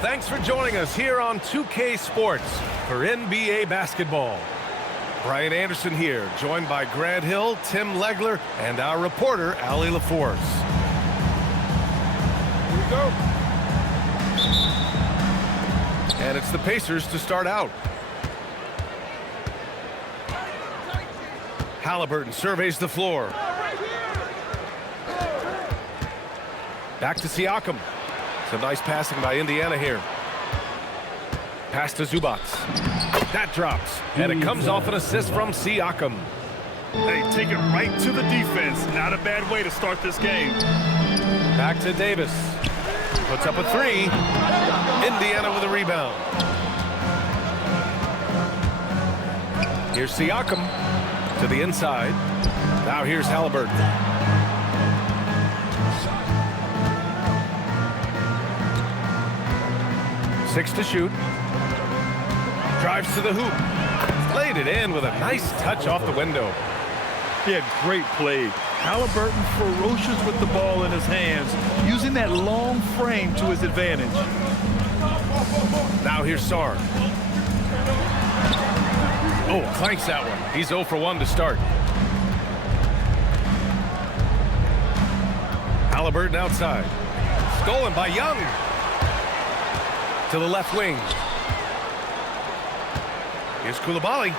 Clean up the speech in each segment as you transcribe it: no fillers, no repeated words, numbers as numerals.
Thanks for joining us here on 2K Sports for NBA basketball. Brian Anderson here, joined by Grant Hill, Tim Legler, and our reporter, Allie LaForce. Here we go. And it's the Pacers to start out. Halliburton surveys the floor. Back to Siakam. Some nice passing by Indiana here. Pass to Zubac. That drops, and it comes off an assist from Siakam. Hey, take it right to the defense. Not a bad way to start this game. Back to Davis. Puts up a three. Indiana with a rebound. Here's Siakam to the inside. Now here's Halliburton. Six to shoot. Drives to the hoop. Laid it in with a nice touch off the window. Yeah, great play. Halliburton ferocious with the ball in his hands, using that long frame to his advantage. Now here's Sarr. Oh, clanks that one. He's 0 for 1 to start. Halliburton outside. Stolen by Young. To the left wing. Here's Coulibaly.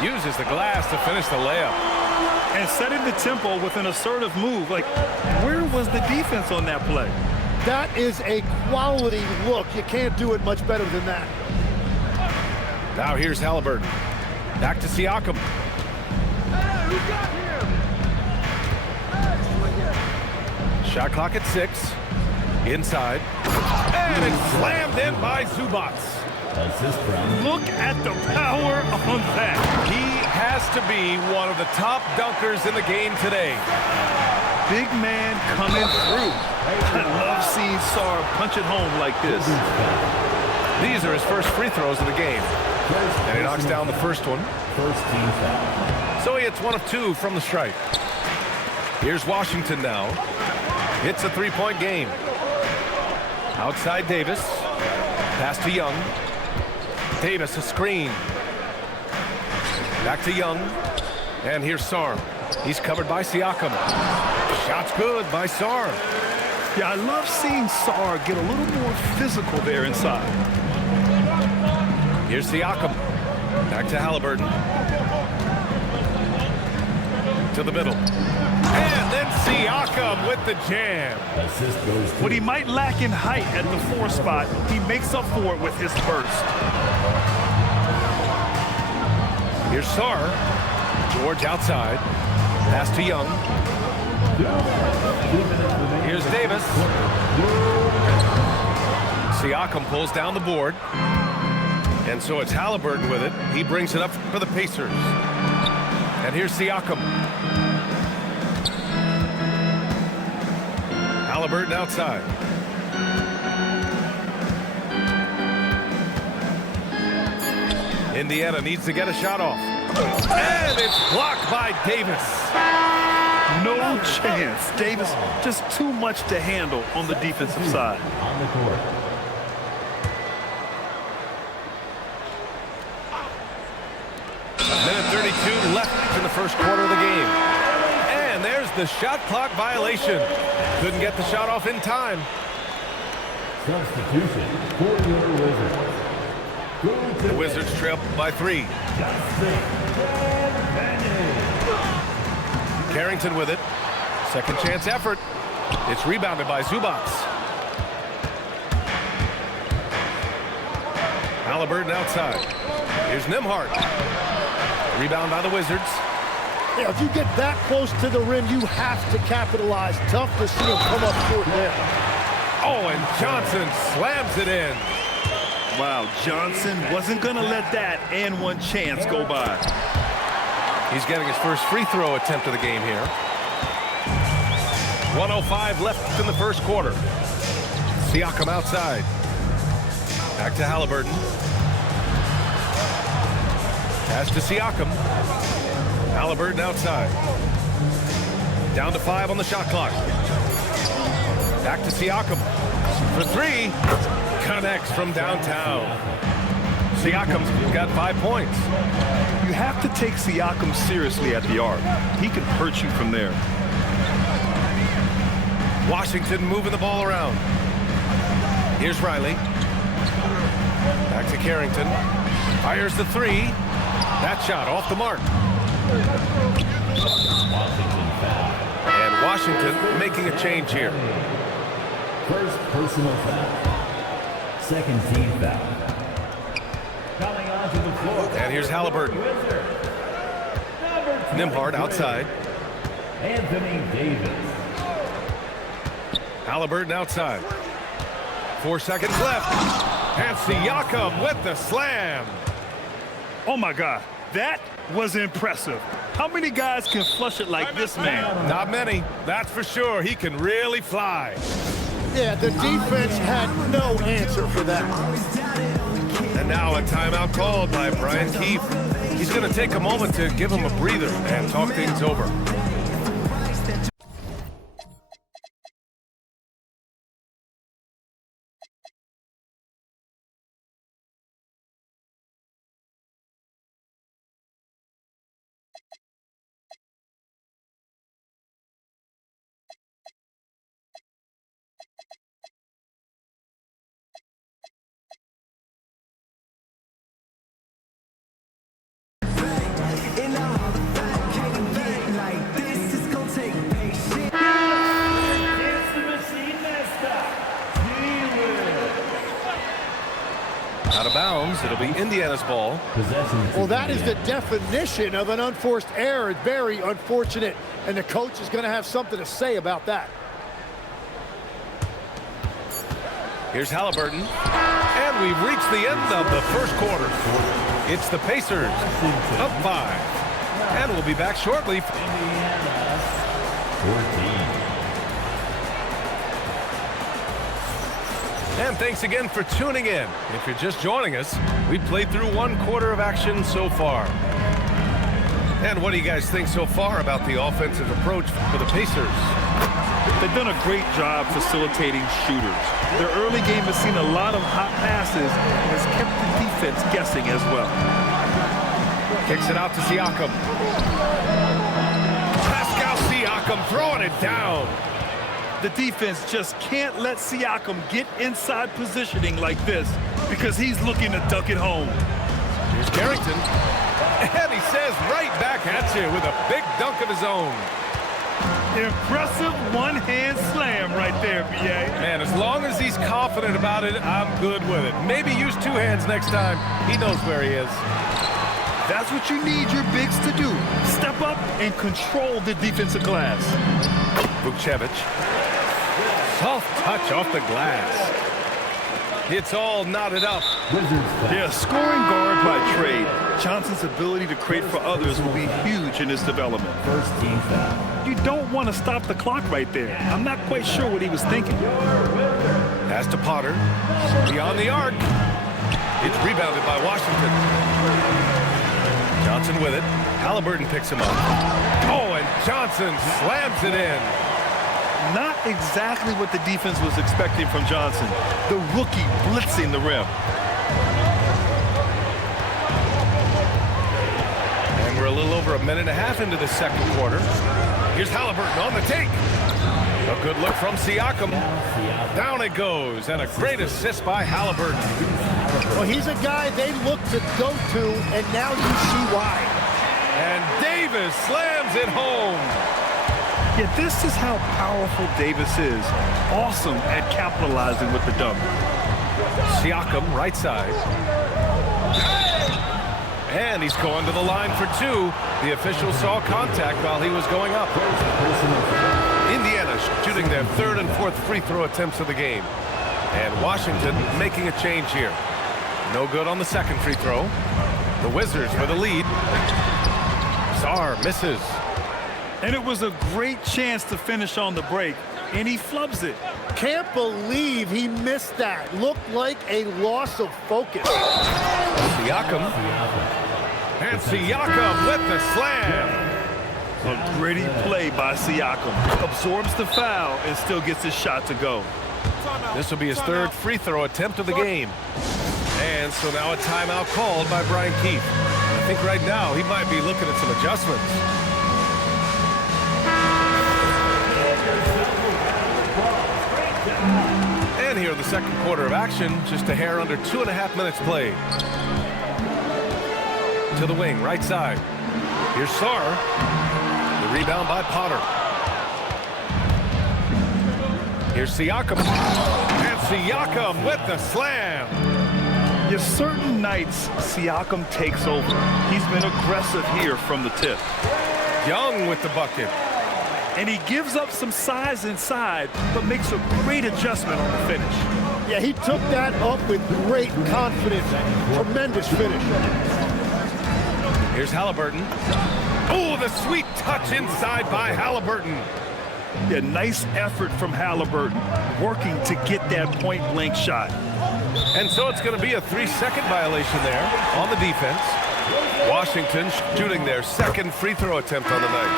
Uses the glass to finish the layup. And setting the tempo with an assertive move. Like, where was the defense on that play? That is a quality look. You can't do it much better than that. Now here's Halliburton. Back to Siakam. Hey, who got him? Shot clock at 6. Inside. And it's slammed in by Zubac. Look at the power on that. He has to be one of the top dunkers in the game today. Big man coming through. I love seeing Sarr punch it home like this. These are his first free throws of the game. And he knocks down the first one. So he hits 1 of 2 from the stripe. Here's Washington now. Hits a three-point game. Outside Davis. Pass to Young. Davis a screen. Back to Young. And here's Sarr. He's covered by Siakam. Shot's good by Sarr. Yeah, I love seeing Sarr get a little more physical there inside. Here's Siakam. Back to Halliburton. To the middle. And then Siakam with the jam. What he might lack in height at the 4 spot, he makes up for it with his burst. Here's Sarr. George outside. Pass to Young. Here's Davis. Siakam pulls down the board. And so it's Halliburton with it. He brings it up for the Pacers. And here's Siakam. Halliburton outside. Indiana needs to get a shot off. And it's blocked by Davis. No chance. Davis just too much to handle on the defensive side. On the court. Minute 32 left in the first quarter of the game. And there's the shot clock violation. Couldn't get the shot off in time. Substitution for your Wizards. The Wizards trail by 3. Carrington with it. Second chance effort. It's rebounded by Zubac. Halliburton outside. Here's Nembhard. Rebound by the Wizards. Yeah, if you get that close to the rim, you have to capitalize. Tough to see him come up short there. Oh, and Johnson slams it in. Wow, Johnson wasn't going to let that and one chance go by. He's getting his first free throw attempt of the game here. 1:05 left in the first quarter. Siakam outside. Back to Halliburton. Pass to Siakam. Halliburton outside. Down to 5 on the shot clock. Back to Siakam. For three. Connects from downtown. Siakam's got 5 points. You have to take Siakam seriously at the arc. He can hurt you from there. Washington moving the ball around. Here's Riley. Back to Carrington. Fires the three. That shot off the mark. And Washington making a change here. First personal foul. Second team foul. Coming onto the floor. And here's Halliburton. Nembhard outside. Anthony Davis. Halliburton outside. 4 seconds left. And Siakam with the slam. Oh, my God. That was impressive. How many guys can flush it like this man? Not many. That's for sure. He can really fly. Yeah, the defense had no answer for that. And now a timeout called by Brian Keefe. He's going to take a moment to give him a breather and talk things over. Out of bounds, it'll be Indiana's ball. Well, that is the definition of an unforced error. It's very unfortunate, and the coach is going to have something to say about that. Here's Halliburton. And we've reached the end of the first quarter. It's the Pacers up 5. And we'll be back shortly. Indiana 14. And thanks again for tuning in. If you're just joining us, we played through 1 quarter of action so far. And what do you guys think so far about the offensive approach for the Pacers? They've done a great job facilitating shooters. Their early game has seen a lot of hot passes and has kept the defense guessing as well. Kicks it out to Siakam. Pascal Siakam throwing it down. The defense just can't let Siakam get inside positioning like this because he's looking to duck it home. Here's Carrington. And he says right back at you with a big dunk of his own. Impressive one-hand slam right there, B.A. Man, as long as he's confident about it, I'm good with it. Maybe use 2 hands next time. He knows where he is. That's what you need your bigs to do. Step up and control the defensive glass. Vukcevic. Soft touch off the glass. It's all knotted up. Yeah, scoring guard by trade. Johnson's ability to create for others will be huge in his development. First team foul. You don't want to stop the clock right there. I'm not quite sure what he was thinking. Pass to Potter. Beyond the arc. It's rebounded by Washington. Johnson with it. Halliburton picks him up. Oh, and Johnson slams it in. Not exactly what the defense was expecting from Johnson. The rookie blitzing the rim. And we're a little over a minute and a half into the second quarter. Here's Halliburton on the take. A good look from Siakam. Down it goes, and a great assist by Halliburton. Well, he's a guy they look to go to, and now you see why. And Davis slams it home. Yeah, this is how powerful Davis is. Awesome at capitalizing with the dunk. Siakam, right side. And he's going to the line for 2. The official saw contact while he was going up. Indiana shooting their 3rd and 4th free throw attempts of the game. And Washington making a change here. No good on the second free throw. The Wizards with a lead. Sarr misses. And it was a great chance to finish on the break, and he flubs it. Can't believe he missed that. Looked like a loss of focus. Siakam. And Siakam with the slam. A gritty play by Siakam. Absorbs the foul and still gets his shot to go. This will be his third free throw attempt of the game. And so now a timeout called by Brian Keefe. I think right now he might be looking at some adjustments. And here in the second quarter of action, just a hair under 2.5 minutes played. To the wing, right side. Here's Sarr. The rebound by Potter. Here's Siakam. And Siakam with the slam. Yes, certain nights, Siakam takes over. He's been aggressive here from the tip. Young with the bucket. And he gives up some size inside, but makes a great adjustment on the finish. Yeah, he took that up with great confidence. Tremendous finish. Here's Halliburton. Oh, the sweet touch inside by Halliburton. Yeah, nice effort from Halliburton, working to get that point-blank shot. And so it's going to be a 3-second violation there on the defense. Washington shooting their second free throw attempt on the night.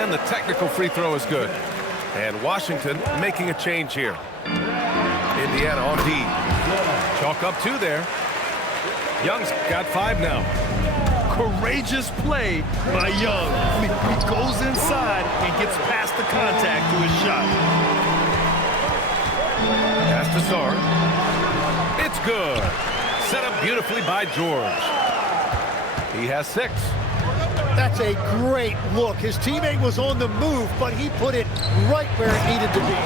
And the technical free throw is good. And Washington making a change here. Indiana on D. Chalk up 2 there. Young's got 5 now. Courageous play by Young. I mean, he goes inside and gets past the contact to his shot. Pass to Sarr. It's good. Set up beautifully by George. He has 6. That's a great look. His teammate was on the move, but he put it right where it needed to be.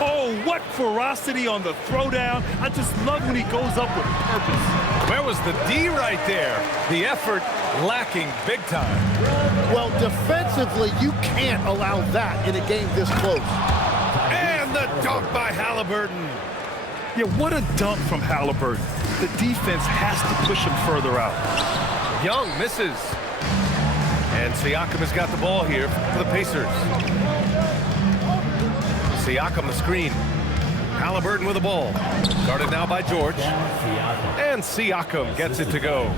Oh, what ferocity on the throwdown. I just love when he goes up with purpose. Where was the D right there? The effort lacking big time. Well, defensively, you can't allow that in a game this close. And the dunk by Halliburton. Yeah, what a dunk from Halliburton. The defense has to push him further out. Young misses. And Siakam has got the ball here for the Pacers. Siakam the screen. Halliburton with the ball. Guarded now by George. And Siakam gets it to go.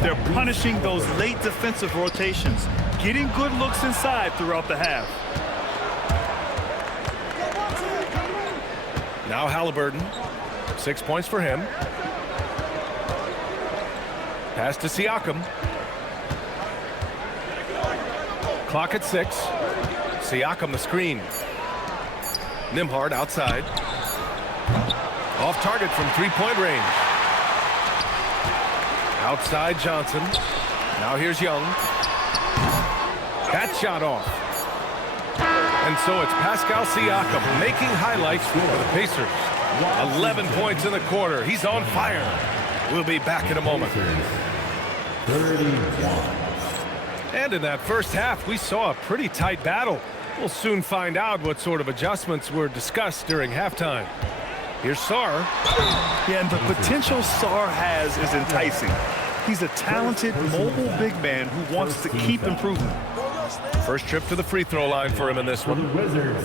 They're punishing those late defensive rotations, getting good looks inside throughout the half. Now Halliburton. 6 points for him. Pass to Siakam. Clock at 6. Siakam the screen. Nembhard outside. Off target from 3-point range. Outside Johnson. Now here's Young. That shot off. And so it's Pascal Siakam making highlights for the Pacers. 11 points in the quarter. He's on fire. We'll be back in a moment. 31. And in that first half, we saw a pretty tight battle. We'll soon find out what sort of adjustments were discussed during halftime. Here's Sarr. Yeah, and the potential Sarr has is enticing. He's a talented, mobile big man who wants to keep improving. First trip to the free throw line for him in this one. Wizards.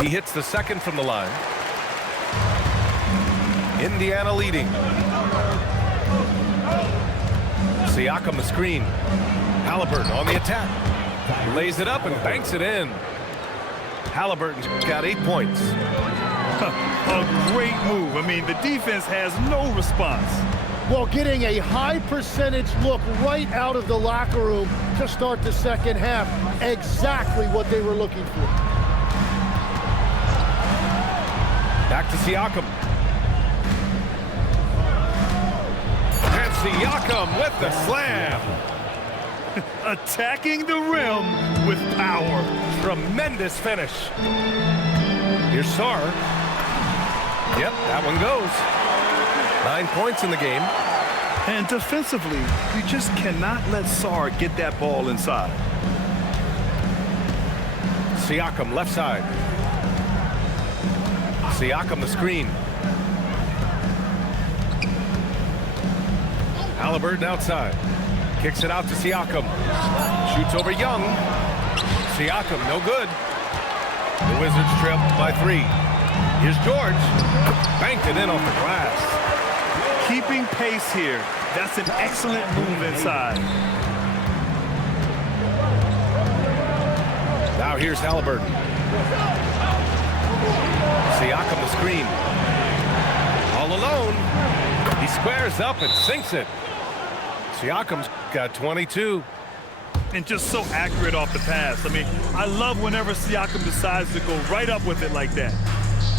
He hits the second from the line. Indiana leading. Siakam the screen. Halliburton on the attack. Lays it up and banks it in. Halliburton's got 8 points. A great move. I mean, the defense has no response. Well, getting a high percentage look right out of the locker room to start the second half. Exactly what they were looking for. Back to Siakam. And Siakam with the slam. Attacking the rim with power. Tremendous finish. Here's Sarr. Yep, that one goes. 9 points in the game. And defensively, you just cannot let Sarr get that ball inside. Siakam left side. Siakam the screen. Halliburton outside. Kicks it out to Siakam. Shoots over Young. Siakam, no good. The Wizards trail by 3. Here's George. Banked it in off the glass. Keeping pace here. That's an excellent move inside. Now here's Halliburton. Siakam the screen. All alone. He squares up and sinks it. Siakam's got 22. And just so accurate off the pass. I mean, I love whenever Siakam decides to go right up with it like that.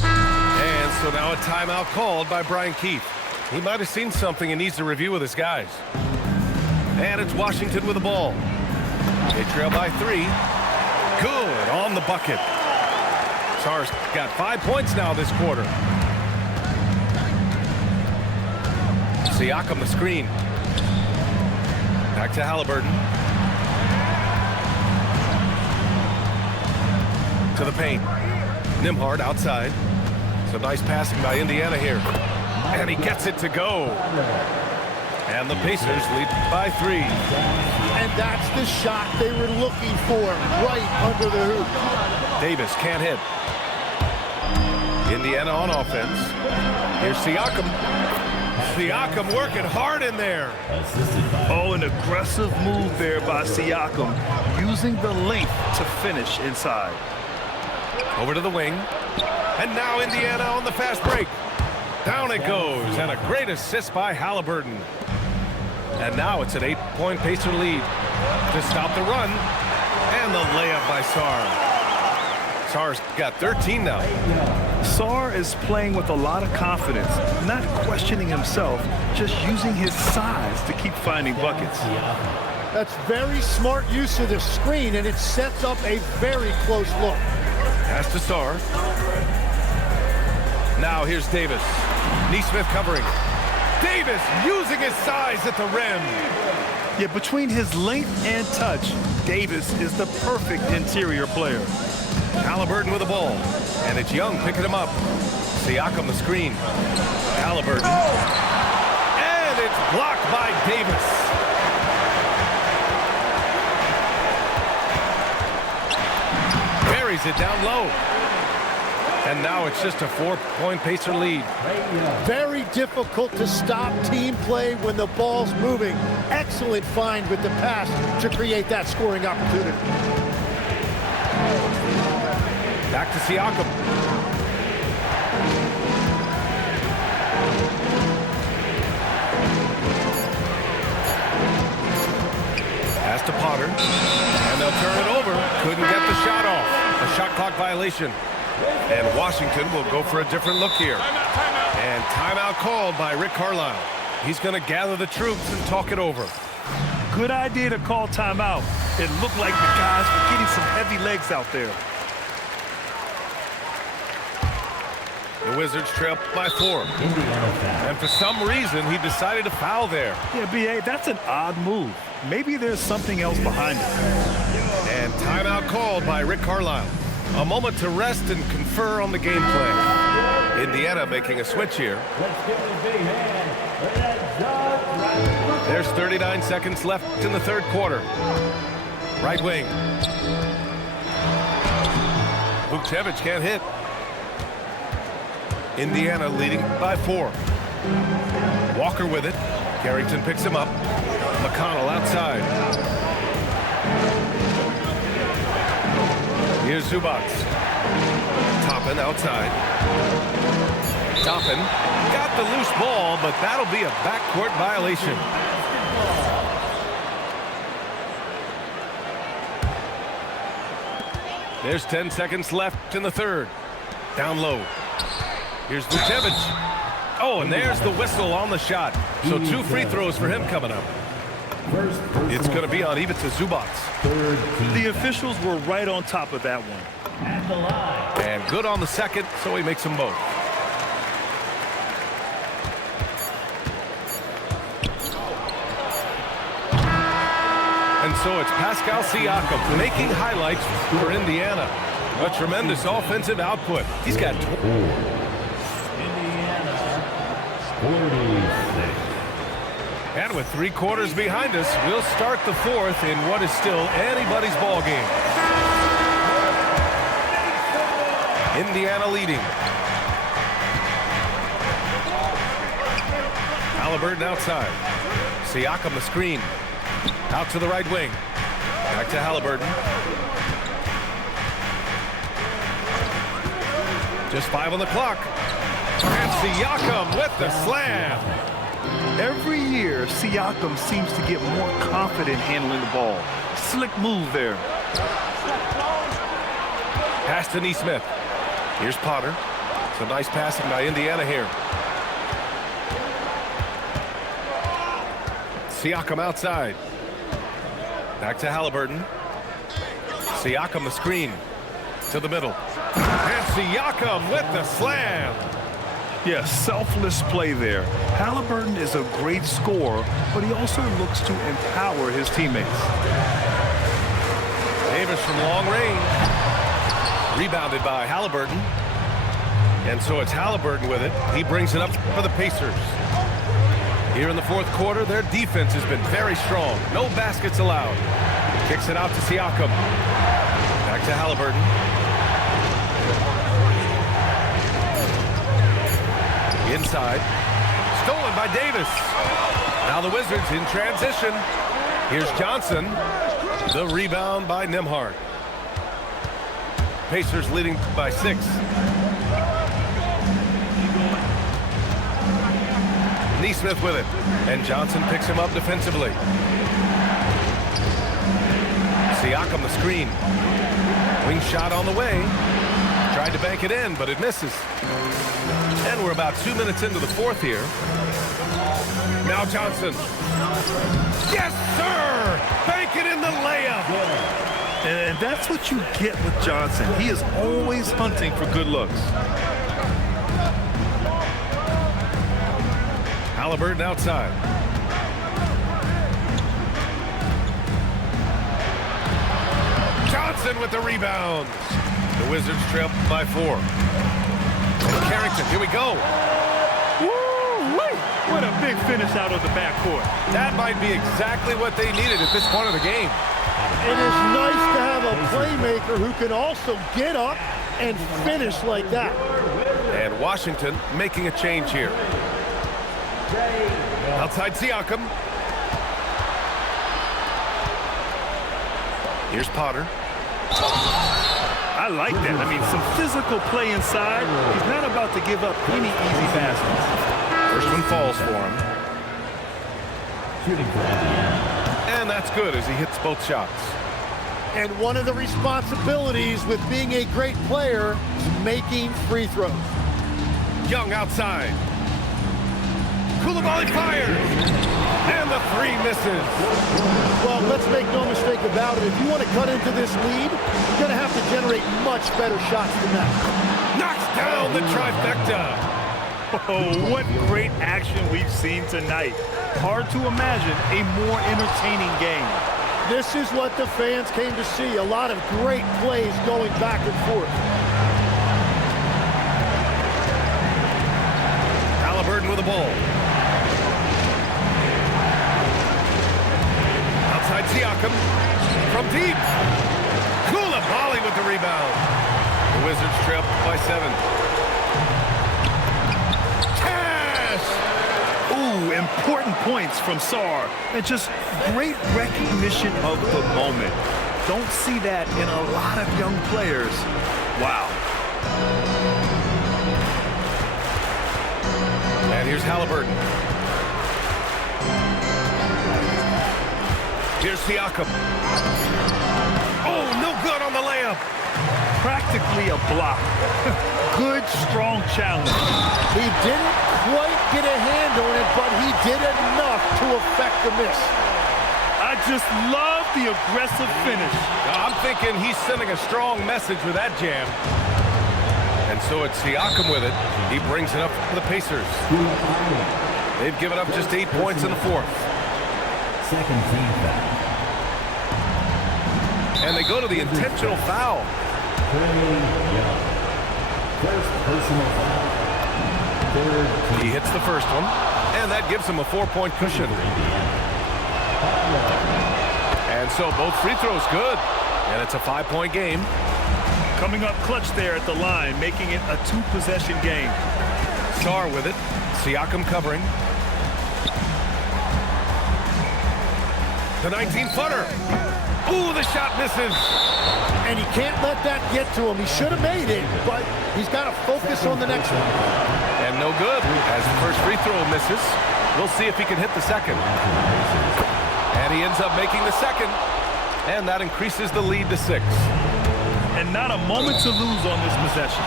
And so now a timeout called by Brian Keefe. He might have seen something and needs to review with his guys. And it's Washington with the ball. They trail by 3. Good on the bucket. Sar's got 5 points now this quarter. Siakam the screen. Back to Halliburton. To the paint. Nembhard outside. Some nice passing by Indiana here. And he gets it to go. And the Pacers lead by 3. And that's the shot they were looking for, right under the hoop. Davis can't hit. Indiana on offense. Here's Siakam. Siakam working hard in there. Oh, an aggressive move there by Siakam, using the length to finish inside. Over to the wing. And now Indiana on the fast break. Down it goes. And a great assist by Halliburton. And now it's an 8-point Pacer lead. To stop the run. And the layup by Sar. Sar's got 13 now. Sar is playing with a lot of confidence, not questioning himself, just using his size to keep finding buckets. That's very smart use of the screen, and it sets up a very close look. Pass to Sar. Now here's Davis. Neesmith covering. Davis using his size at the rim. Yeah, between his length and touch, Davis is the perfect interior player. Halliburton with the ball. And it's Young picking him up. Siakam the screen. Halliburton. And it's blocked by Davis. Buries it down low. And now it's just a 4-point Pacer lead. Very difficult to stop team play when the ball's moving. Excellent find with the pass to create that scoring opportunity. Back to Siakam. Pass to Potter. And they'll turn it over. Couldn't get the shot off. A shot clock violation. And Washington will go for a different look here. And timeout called by Rick Carlisle. He's going to gather the troops and talk it over. Good idea to call timeout. It looked like the guys were getting some heavy legs out there. The Wizards trail by 4. And for some reason, he decided to foul there. Yeah, B.A., that's an odd move. Maybe there's something else behind it. And timeout called by Rick Carlisle. A moment to rest and confer on the game plan. Indiana making a switch here. There's 39 seconds left in the third quarter. Right wing. Vukcevic can't hit. Indiana leading by 4. Walker with it. Carrington picks him up. McConnell outside. Here's Zubac. Toppin outside. Toppin got the loose ball, but that'll be a backcourt violation. There's 10 seconds left in the third. Down low. Here's Vukcevic. Oh, and there's the whistle on the shot. So 2 free throws for him coming up. It's going to be on Ivica Zubac. The officials were right on top of that one. And good on the second, so he makes them both. And so it's Pascal Siakam making highlights for Indiana. A tremendous offensive output. He's got 46. And with 3 quarters behind us, we'll start the fourth in what is still anybody's ball game. Indiana leading. Halliburton outside. Siakam the screen. Out to the right wing. Back to Halliburton. Just 5 on the clock. And Siakam with the slam. Every year, Siakam seems to get more confident handling the ball. Slick move there. Pass to Neesmith. Here's Potter. Some nice passing by Indiana here. Siakam outside. Back to Halliburton. Siakam the screen. To the middle. And Siakam with the slam. Yeah, selfless play there. Halliburton is a great scorer, but he also looks to empower his teammates. Davis from long range. Rebounded by Halliburton. And so it's Halliburton with it. He brings it up for the Pacers. Here in the fourth quarter, their defense has been very strong. No baskets allowed. Kicks it out to Siakam. Back to Halliburton. Inside. Stolen by Davis. Now the Wizards in transition. Here's Johnson. The rebound by Nembhard. Pacers leading by 6. Neesmith with it. And Johnson picks him up defensively. Siakam the screen. Wing shot on the way. Tried to bank it in, but it misses. And we're about 2 minutes into the fourth here. Now Johnson. Yes, sir! Bank it in the layup. And that's what you get with Johnson. He is always hunting for good looks. Halliburton outside. Johnson with the rebounds. The Wizards trail by 4. Carrington, here we go. Woo-wee! What a big finish out of the backcourt. That might be exactly what they needed at this point of the game. It is nice to have a playmaker who can also get up and finish like that. And Washington making a change here. Outside Siakam. Here's Potter. I like that. I mean, some physical play inside. He's not about to give up any easy baskets. First one falls for him. Shooting for Indiana. And that's good as he hits both shots. And one of the responsibilities with being a great player is making free throws. Young outside. Koulibaly fires. And the 3 misses. Well, let's make no mistake about it. If you want to cut into this lead, you're going to have to generate much better shots than that. Knocks down the trifecta. Oh, what great action we've seen tonight. Hard to imagine a more entertaining game. This is what the fans came to see. A lot of great plays going back and forth. Halliburton with the ball. Outside Siakam. From deep. Koulibaly with the rebound. The Wizards trail by 7. Ooh, important points from Sarr. And just great recognition of the moment. Don't see that in a lot of young players. Wow. And here's Halliburton. Here's Siakam. Oh, no good on the layup. Practically a block. Good, strong challenge. He didn't quite get a hand on it, but he did enough to affect the miss. I just love the aggressive finish. I'm thinking he's sending a strong message with that jam. And so it's Siakam with it. He brings it up for the Pacers. They've given up just 8 points in the fourth. Second team foul. And they go to the intentional foul. First personal foul. Third team. He hits the first one, and that gives him a 4-point cushion. And so both free throws good, and it's a 5-point game. Coming up clutch there at the line, making it a 2-possession game. Sarr with it. Siakam covering. The 19-footer. Ooh, the shot misses. And he can't let that get to him. He should have made it, but he's got to focus on the next one. And no good, as the first free throw misses. We'll see if he can hit the second. And he ends up making the second, and that increases the lead to 6. And not a moment to lose on this possession.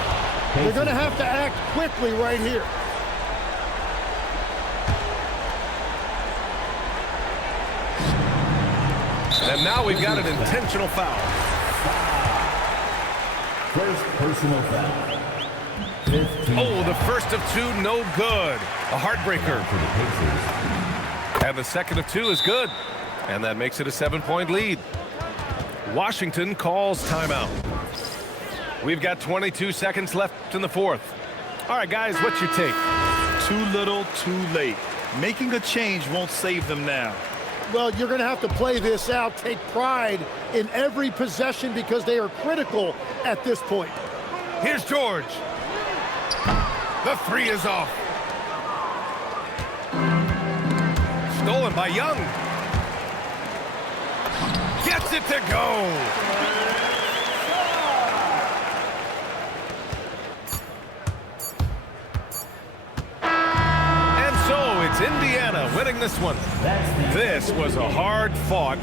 They're going to have to act quickly right here. And now we've got an intentional foul. First personal foul. 15. Oh, the first of 2, no good. A heartbreaker. For the Pacers. And the second of 2 is good. And that makes it a 7-point lead. Washington calls timeout. We've got 22 seconds left in the fourth. All right, guys, what's your take? Too little, too late. Making a change won't save them now. Well, you're going to have to play this out, take pride in every possession because they are critical at this point. Here's George. The 3 is off. Stolen by Young. Gets it to go. And so it's Indiana winning this one. This was a hard-fought